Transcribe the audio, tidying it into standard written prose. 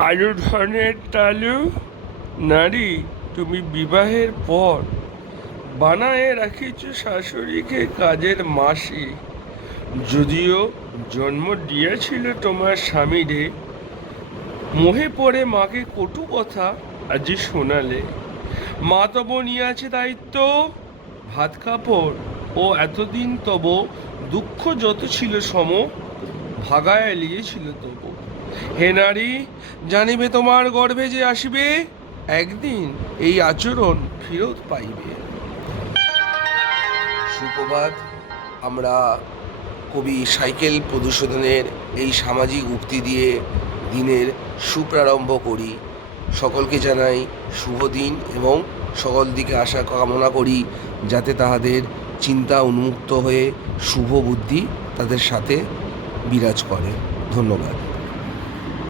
আলু ধনের তালু নারী, তুমি বিবাহের পর বানায়ে রাখিছ শাশুড়িকে কাজের মাসি। যদিও জন্ম দিয়েছিল তোমার স্বামীরে, মোহে পড়ে মাকে কটু কথা আজি শোনালে। মা তব নিয়েছে দায়িত্ব, ভাত কাপড় ও এতদিন তব দুঃখ যত ছিল সম ভাগায় লিয়েছিল তব। হে নারী, জানিবে তোমার গর্ভে যে আসিবে একদিন এই আচরণ ফেরত পাইবে। সুপ্রভাত। আমরা কবি সাইকেল প্রদূষণের এই সামাজিক উক্তি দিয়ে দিনের সুপ্রারম্ভ করি। সকলকে জানাই শুভ দিন এবং সকল দিকে আশা কামনা করি যাতে তাহাদের চিন্তা উন্মুক্ত হয়ে শুভ বুদ্ধি তাদের সাথে বিরাজ করে। ধন্যবাদ।